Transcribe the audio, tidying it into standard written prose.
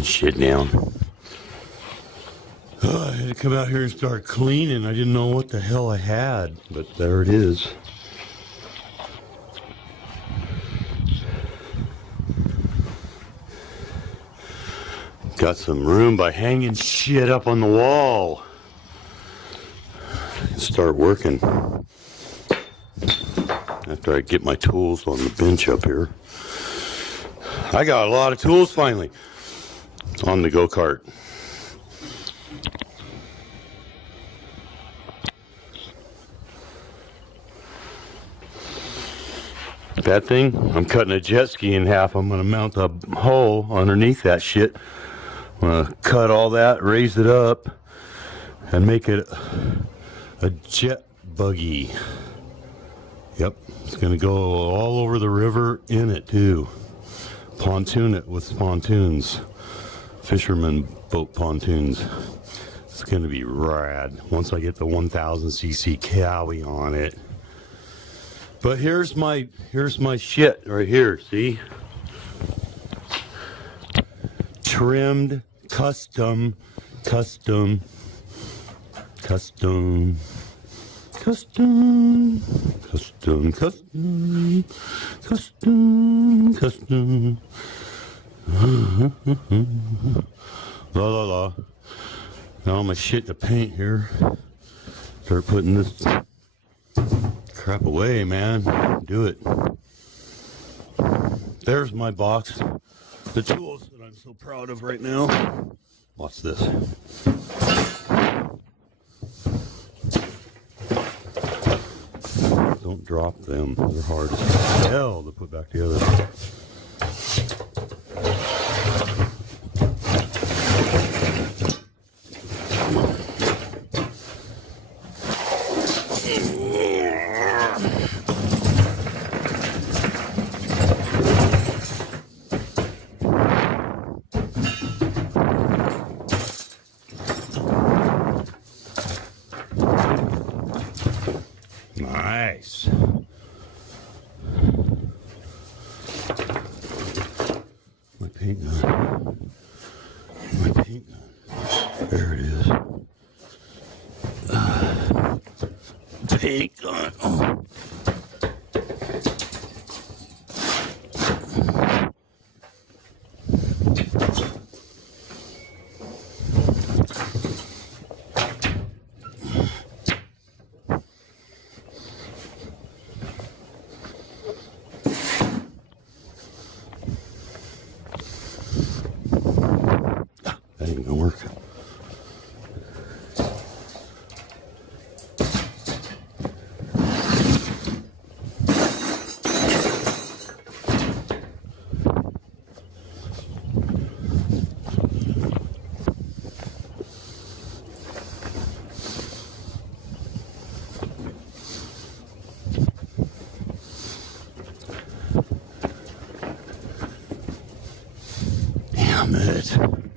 and shit down. I had to come out here and start cleaning. I didn't know what the hell I had, but there it is. Got some room by hanging shit up on the wall. Start working after I get my tools on the bench up here. I got a lot of tools finally on the go-kart. That thing, I'm cutting a jet ski in half. I'm going to mount a hole underneath that shit. I'm going to cut all that, raise it up, and make it a jet buggy. Yep, it's going to go all over the river in it too. Pontoon it with pontoons. Fisherman boat pontoons. It's going to be rad once I get the 1000cc Cowie on it. But here's my shit right here, see? Trimmed, custom, custom, custom, custom, custom, custom, custom, custom. La la la. Now my shit to paint here. Start putting this crap away, man. Do it. There's my box. The tools that I'm so proud of right now. Watch this. Don't drop them. They're hard as hell to put back together. Nice. My paint gun. My paint gun. There it is. Paint gun. Oh. That ain't gonna work. Damn it.